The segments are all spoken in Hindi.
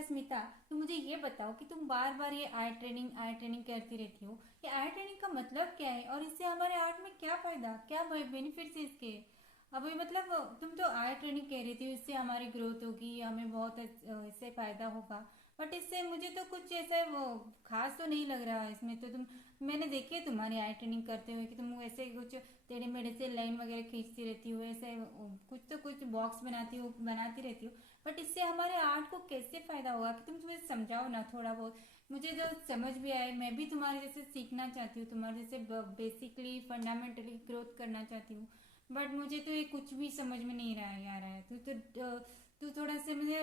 अच्छा स्मिता, तो मुझे ये बताओ कि तुम बार बार ये आर्ट ट्रेनिंग करती रहती हो। ये आर्ट ट्रेनिंग का मतलब क्या है और इससे हमारे आर्ट में क्या फायदा, क्या बेनिफिट्स है इसके। अभी मतलब तुम तो आर्ट ट्रेनिंग कह रही थी इससे हमारी ग्रोथ होगी, हमें बहुत इससे फायदा होगा। बट इससे मुझे तो कुछ ऐसा वो खास तो नहीं लग रहा है इसमें। तो तुम, मैंने देखी है तुम्हारी आर्ट ट्रेनिंग करते हुए कि तुम ऐसे कुछ टेढ़े मेढ़े से लाइन वगैरह खींचती रहती हो, ऐसे कुछ तो कुछ बॉक्स बनाती रहती हो। बट इससे हमारे आर्ट को कैसे फायदा होगा कि तुम मुझे समझाओ ना थोड़ा बहुत। मुझे जो समझ भी आए, मैं भी तुम्हारे जैसे सीखना चाहती हूँ, तुम्हारे जैसे बेसिकली फंडामेंटली ग्रोथ करना चाहती हूँ। बट मुझे तो ये कुछ भी समझ में नहीं रहा है, आ रहा है। तू थोड़ा सा मुझे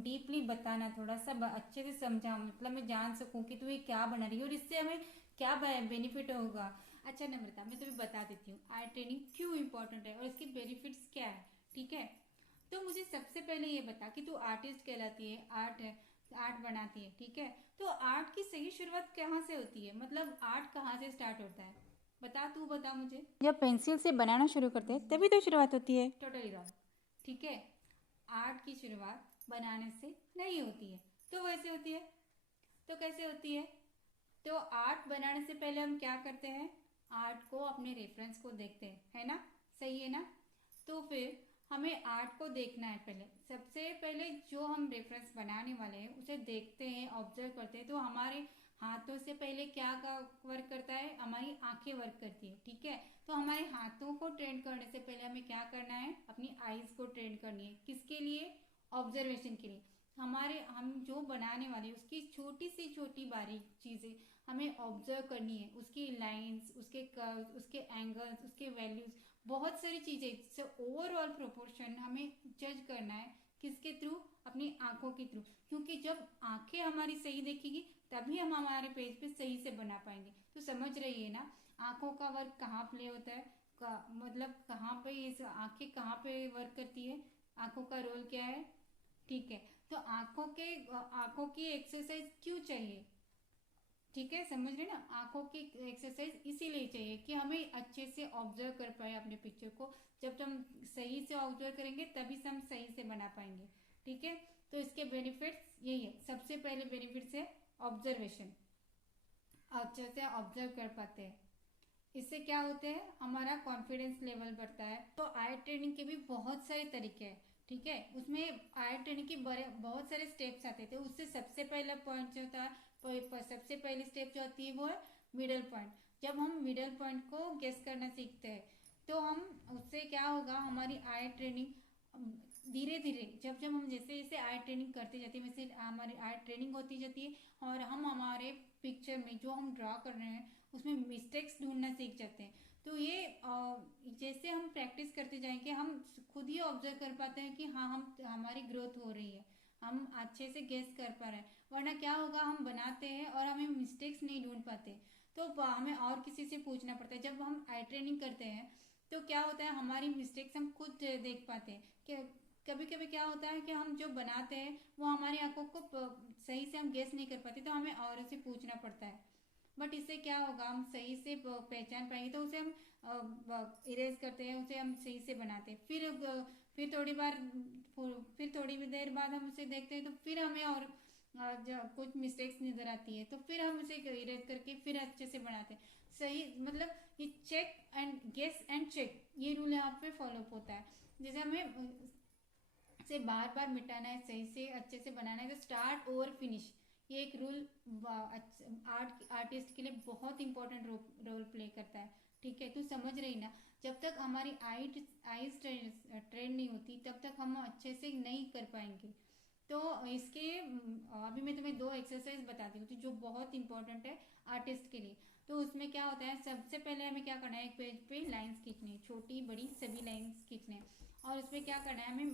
डीपली बताना, थोड़ा सा अच्छे से समझा, मतलब मैं जान सकूँ कि तू ये क्या बना रही है और इससे हमें क्या बेनिफिट होगा। अच्छा नम्रता, मैं तुम्हें बता देती हूँ आर्ट ट्रेनिंग क्यों इम्पोर्टेंट है और इसके बेनिफिट्स क्या है। ठीक है, तो मुझे सबसे पहले ये बता कि तू आर्टिस्ट कहलाती है, आर्ट बनाती है, ठीक है। तो आर्ट की सही शुरुआत कहाँ से होती है, मतलब आर्ट कहाँ से स्टार्ट होता है। बता, तू बता मुझे। जब पेंसिल से बनाना शुरू करते हैं तभी तो शुरुआत होती है। Totally wrong. ठीक है, आर्ट की शुरुआत बनाने से नहीं होती है। तो वैसे होती है, तो कैसे होती है। तो आर्ट बनाने से पहले हम क्या करते हैं, आर्ट को अपने रेफरेंस को देखते हैं, है ना। सही है ना। तो फिर हमें आर्ट को देखना है। पहले सबसे पहले जो हम रेफरेंस बनाने वाले हैं उसे देखते हैं, ऑब्जर्व करते हैं। तो हमारे हाथों से पहले क्या का वर्क करता है, हमारी आंखें वर्क करती है, ठीक है। तो हमारे हाथों को ट्रेन करने से पहले हमें क्या करना है, अपनी आईज को ट्रेन करनी है। किसके लिए, ऑब्जर्वेशन के लिए। हम जो बनाने वाले उसकी छोटी सी छोटी बारीक चीज़ें हमें ऑब्जर्व करनी है, उसकी लाइंस, उसके कर्व, उसके एंगल्स, उसके वैल्यूज, बहुत सारी चीज़ें से ओवरऑल प्रोपोर्शन हमें जज करना है। किसके थ्रू, अपनी आंखों के थ्रू। क्योंकि जब आंखें हमारी सही देखेगी तभी हम हमारे पेज पे सही से बना पाएंगे। तो समझ रही है ना, आंखों का वर्क कहाँ प्ले होता है, मतलब कहाँ पे इस आंखें कहाँ पे वर्क करती है, आंखों का रोल क्या है। ठीक है, तो आंखों की एक्सरसाइज क्यों चाहिए। ठीक है, समझ रहे ना, आंखों की एक्सरसाइज इसीलिए चाहिए कि हमें अच्छे से ऑब्जर्व कर पाए अपने पिक्चर को। जब हम सही से ऑब्जर्व करेंगे तभी से हम सही से बना पाएंगे। ठीक है, तो इसके बेनिफिट्स यही है। सबसे पहले बेनिफिट्स है ऑब्जर्वेशन, अच्छे से ऑब्जर्व कर पाते हैं। इससे क्या होते हैं, हमारा कॉन्फिडेंस लेवल बढ़ता है। तो आई ट्रेनिंग के भी बहुत सारे तरीके हैं, ठीक है। उसमें आई ट्रेनिंग के बड़े बहुत सारे स्टेप्स आते थे। उससे सबसे पहला पॉइंट जो था, सबसे पहली स्टेप जो आती है वो है मिडल पॉइंट। जब हम मिडल पॉइंट को गेस करना सीखते हैं तो हम, उससे क्या होगा, हमारी आई ट्रेनिंग धीरे धीरे, जब जब हम जैसे जैसे आई ट्रेनिंग करते जाते हैं वैसे हमारी आई ट्रेनिंग होती जाती है। और हम हमारे पिक्चर में जो हम ड्रा कर रहे हैं उसमें मिस्टेक्स ढूंढना सीख जाते हैं। तो ये जैसे हम प्रैक्टिस करते जाएंगे हम खुद ही ऑब्जर्व कर पाते हैं कि हाँ, हम हमारी ग्रोथ हो रही है, हम अच्छे से गेस कर पा रहे हैं। वरना क्या होगा, हम बनाते हैं और हमें मिस्टेक्स नहीं ढूंढ पाते। तो हमें और किसी से पूछना पड़ता है। जब हम आई ट्रेनिंग करते हैं तो क्या होता है, हमारी मिस्टेक्स हम खुद देख पाते हैं कि कभी कभी क्या होता है कि हम जो बनाते हैं वो हमारी आंखों को सही से हम गेस नहीं कर पाते, तो हमें और से पूछना पड़ता है। बट इससे क्या होगा, हम सही से पहचान पाएंगे। तो उसे हम इरेज करते हैं, उसे हम सही से बनाते हैं। फिर थोड़ी बार, फिर थोड़ी देर बाद हम उसे देखते हैं तो फिर हमें और कुछ मिस्टेक्स नजर आती है। तो फिर हम उसे इरेज करके फिर अच्छे से बनाते हैं। सही, मतलब ये check and guess and check, ये रूल यहाँ पे फॉलो होता है। जैसे हमें से बार बार मिटाना है, सही से अच्छे से बनाना है। तो स्टार्ट ओवर फिनिश, ये एक रूल आर्टिस्ट के लिए बहुत इंपॉर्टेंट रोल प्ले करता है। ठीक है, तू समझ रही ना। जब तक हमारी आईज ट्रेन नहीं होती तब तक हम अच्छे से नहीं कर पाएंगे। तो इसके अभी मैं तुम्हें दो एक्सरसाइज बताती हूँ जो बहुत इंपॉर्टेंट है आर्टिस्ट के लिए। तो उसमें क्या होता है, सबसे पहले हमें क्या करना है, एक पेज पे लाइंस खींचनी है, छोटी बड़ी सभी लाइंस खींचने हैं। और उसमें क्या करना है, हमें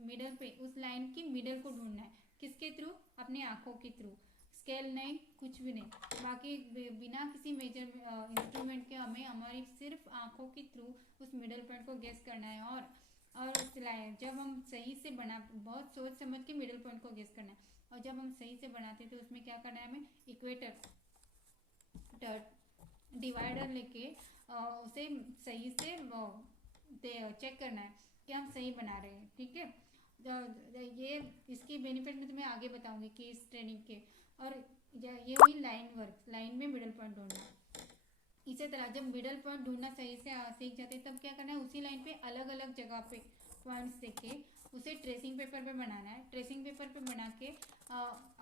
मिडल पे उस लाइन की मिडल को ढूंढना है। किसके थ्रू, अपनी आंखों के थ्रू। स्केल नहीं, कुछ भी नहीं, बाकी बिना किसी मेजर इंस्ट्रूमेंट के हमें हमारी सिर्फ आंखों के थ्रू उस मिडल पॉइंट को गेस करना है। और सिलाई जब हम सही से बना, बहुत सोच समझ के मिडल पॉइंट को गेस करना है। और जब हम सही से बनाते हैं तो उसमें क्या करना है, हमें इक्वेटर डिवाइडर लेके उसे सही से चेक करना है कि हम सही बना रहे हैं। ठीक है, ये इसकी बेनिफिट मैं तुम्हें आगे बताऊंगी कि इस ट्रेनिंग के। और ये हुई लाइन वर्क, लाइन में मिडल पॉइंट ढूंढना। इसी तरह जब मिडल पॉइंट ढूंढना सही से सीख जाते हैं तब क्या करना है, उसी लाइन पे अलग अलग जगह पे पॉइंट्स देके उसे ट्रेसिंग पेपर पे बनाना है। ट्रेसिंग पेपर पे बना के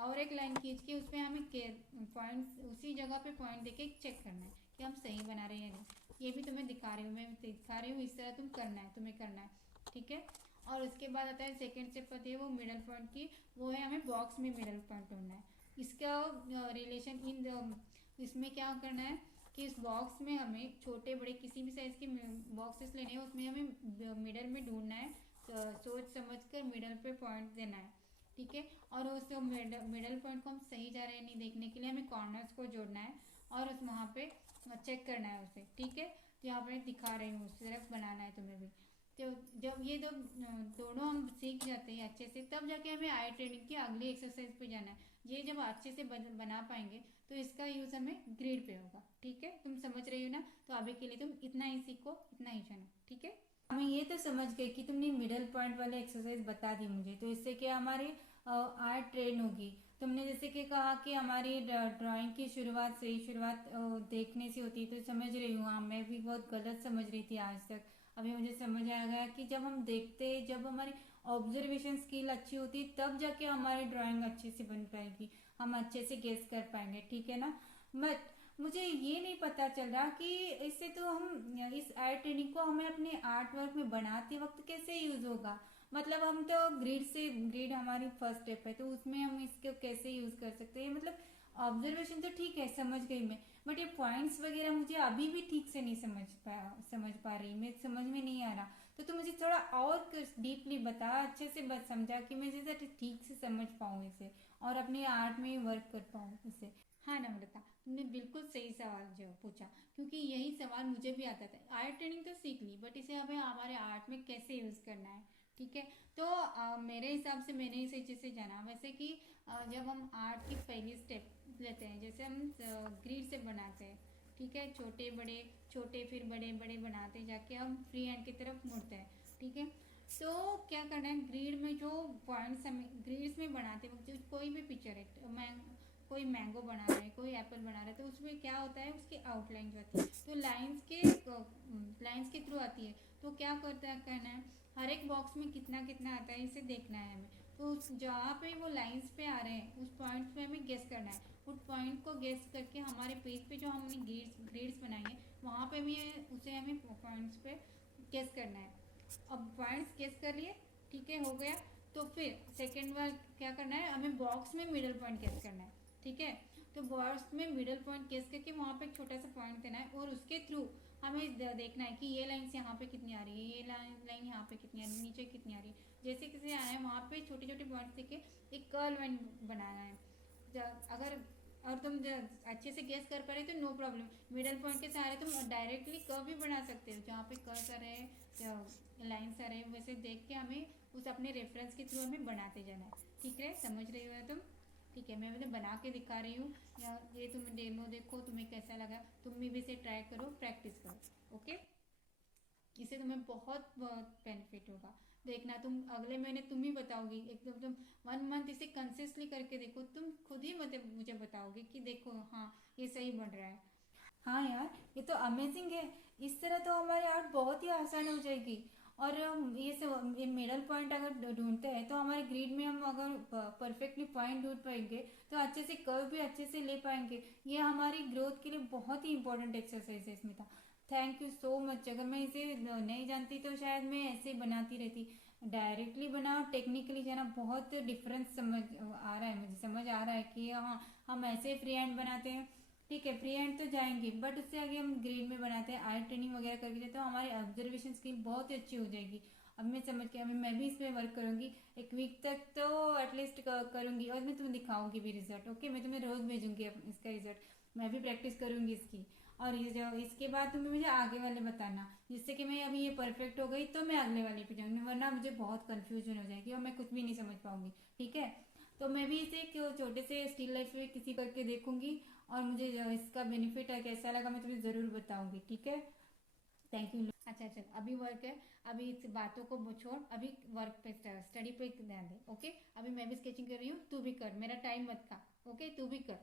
और एक लाइन खींच के उसमें हमें पॉइंट्स उसी जगह पे पॉइंट देके चेक करना है कि हम सही बना रहे हैं या नहीं। ये भी तुम्हें दिखा रही हूँ, मैं दिखा रही हूँ, इस तरह तुम्हें करना है, ठीक है। और उसके बाद आता है सेकेंड स्टेप होती है वो मिडल पॉइंट की, वो है हमें बॉक्स में मिडल पॉइंट ढूंढना है। इसका रिलेशन इसमें क्या करना है कि इस बॉक्स में हमें छोटे बड़े किसी भी साइज के बॉक्सेस लेने हैं, उसमें हमें मिडल में ढूंढना है, सोच समझ कर मिडल पे पॉइंट देना है, ठीक है। और उस मिडल पॉइंट को हम सही जा रहे हैं नहीं देखने के लिए हमें कॉर्नर्स को जोड़ना है और उस वहाँ पे चेक करना है उसे, ठीक है। तो यहाँ पर दिखा रही हूँ, उस तरफ बनाना है तुम्हें भी। तो जब ये दोनों हम सीख जाते हैं अच्छे से, तब जाके हमें आई ट्रेनिंग की अगली एक्सरसाइज पे जाना है। ये जब अच्छे से बना पाएंगे तो इसका यूज़ हमें ग्रिड पे होगा, ठीक है। तुम समझ रही हो ना, तो अभी के लिए तुम इतना ही सीखो, इतना ही जानो, ठीक है। हमें ये तो समझ गए कि तुमने मिडल पॉइंट वाले एक्सरसाइज बता दी मुझे, तो इससे क्या हमारी आर्ट ट्रेन होगी। तुमने जैसे कि कहा कि हमारी ड्राइंग की शुरुआत सही शुरुआत देखने से होती है, तो समझ रही हूँ। हाँ, मैं भी बहुत गलत समझ रही थी आज तक। अभी मुझे समझ आ गया कि जब हम देखते, जब हमारी ऑब्जर्वेशन स्किल अच्छी होती तब जाके हमारी ड्राइंग अच्छे से बन पाएगी, हम अच्छे से गेस कर पाएंगे, ठीक है ना। बट मुझे ये नहीं पता चल रहा कि इससे तो हम इस आर्ट ट्रेनिंग को हमें अपने आर्ट वर्क में बनाते वक्त कैसे यूज होगा। मतलब हम तो ग्रिड हमारी फर्स्ट स्टेप है, तो उसमें हम इसको कैसे यूज कर सकते हैं। मतलब ऑब्जर्वेशन तो ठीक है, समझ गई मैं, बट ये पॉइंट्स वगैरह मुझे अभी भी ठीक से नहीं समझ पा रही, मैं समझ में नहीं आ रहा। तो मुझे थोड़ा और डीपली बता, अच्छे से समझा कि मैं जैसे ठीक से समझ पाऊँ इसे और अपने आर्ट में वर्क कर पाऊँ इसे। हाँ नम्रता, तुमने बिल्कुल सही सवाल जो पूछा, क्योंकि यही सवाल मुझे भी आता था। आर्ट ट्रेनिंग तो सीख ली, बट इसे हमें हमारे आर्ट में कैसे यूज़ करना है, ठीक है। तो मेरे हिसाब से मैंने इसे अच्छे से जाना वैसे कि जब हम आर्ट की पहली स्टेप लेते हैं, जैसे हम ग्रिड से बनाते हैं, ठीक है, छोटे बड़े छोटे फिर बड़े बड़े बनाते जाके हम फ्री हैंड की तरफ मुड़ते हैं, ठीक है। तो क्या करना है, ग्रिड में जो पॉइंट्स हमें ग्रिड्स में बनाते वक्त कोई भी पिक्चर है, मैं कोई मैंगो बना रहा है, कोई एप्पल बना रहा है, तो उसमें क्या होता है, उसकी आउटलाइन जो आती है तो लाइंस के थ्रू आती है। तो क्या करना है, हर एक बॉक्स में कितना कितना आता है इसे देखना है हमें। तो जहाँ पे वो लाइंस पे आ रहे हैं उस पॉइंट पे हमें गेस करना है। उस पॉइंट को गेस करके हमारे पेज पे जो हमने ग्रिड्स बनाई है वहाँ पे भी उसे हमें पॉइंट्स पे गेस करना है। अब पॉइंट्स गेस कर लिए, ठीक है, हो गया। तो फिर सेकेंड बार क्या करना है, हमें बॉक्स में मिडल पॉइंट गेस करना है, ठीक है। तो बॉक्स में मिडल पॉइंट गेस करके वहाँ पे एक छोटा सा पॉइंट देना है और उसके थ्रू हमें देखना है कि ये लाइन से यहाँ पे कितनी आ रही है, ये लाइन यहाँ पे कितनी आ रही है, नीचे कितनी आ रही है। जैसे किसी आए वहाँ पे छोटे छोटे पॉइंट्स देके एक कर्ल लाइन बनाना है। अगर और तुम अच्छे से गेस कर पा रहे तो नो प्रॉब्लम, मिडल पॉइंट के सहारे तुम डायरेक्टली कर्व भी बना सकते हो। जहाँ पे कर्व आ रहे हैं, लाइन्स आ रहे हैं, वैसे देख के हमें उस अपने रेफरेंस के थ्रू हमें बनाते जाना है, ठीक है। समझ रही हो तुम, ठीक है। मैं मतलब बना के दिखा रही हूँ, या ये तुम डेमो देखो तुम्हें कैसा लगा, तुम भी इसे ट्राई करो, प्रैक्टिस करो, ओके। इससे तुम्हें बहुत बहुत बेनिफिट होगा। देखना तुम अगले महीने तुम ही बताओगी, एकदम तुम 1 मंथ इसे कंसिस्टली करके देखो, तुम खुद ही मतलब मुझे बताओगे कि देखो हाँ ये सही बन रहा है। हाँ यार, ये तो अमेजिंग है। इस तरह तो हमारी आर्ट बहुत ही आसान हो जाएगी। और ये सब ये मिडल पॉइंट अगर ढूंढते हैं तो हमारे ग्रिड में हम अगर परफेक्टली पॉइंट ढूंढ पाएंगे तो अच्छे से कर्व भी अच्छे से ले पाएंगे। ये हमारी ग्रोथ के लिए बहुत ही इंपॉर्टेंट एक्सरसाइज है Smita. Thank you so much. अगर मैं इसे नहीं जानती तो शायद मैं ऐसे बनाती रहती। डायरेक्टली बनाओ, टेक्निकली जाना, बहुत डिफरेंस समझ आ रहा है, मुझे समझ आ रहा है कि हाँ हम ऐसे फ्री हैंड बनाते हैं, ठीक है, फ्री हैंड तो जाएंगे, बट उससे आगे हम ग्रीन में बनाते हैं, आई ट्रेनिंग वगैरह करके जाते हैं, तो हमारी ऑब्जर्वेशन स्किल बहुत ही अच्छी हो जाएगी। अब मैं समझ के अभी मैं भी इस पर वर्क करूंगी, एक वीक तक तो एटलीस्ट करूंगी और मैं तुम्हें दिखाऊंगी भी रिजल्ट, ओके। मैं तुम्हें रोज भेजूंगी इसका रिजल्ट, मैं भी प्रैक्टिस करूंगी इसकी। और ये जो इसके बाद तुम्हें मुझे आगे वाले बताना, जिससे कि मैं अभी ये परफेक्ट हो गई तो मैं अगले वाले पे जाऊंगी, वरना मुझे बहुत कन्फ्यूजन हो जाएगी और मैं कुछ भी नहीं समझ पाऊंगी, ठीक है। तो मैं भी इसे एक छोटे से स्टिल लाइफ पे किसी करके देखूंगी और मुझे इसका बेनिफिट है कैसा लगा मैं तुम्हें ज़रूर बताऊंगी, ठीक है। Thank you. अच्छा चल, अभी वर्क है, अभी इस बातों को छोड़, अभी वर्क पे स्टडी पे ध्यान दे। ओके, अभी मैं भी स्केचिंग कर रही हूँ, तू भी कर, मेरा टाइम मत खा। ओके, तू भी कर।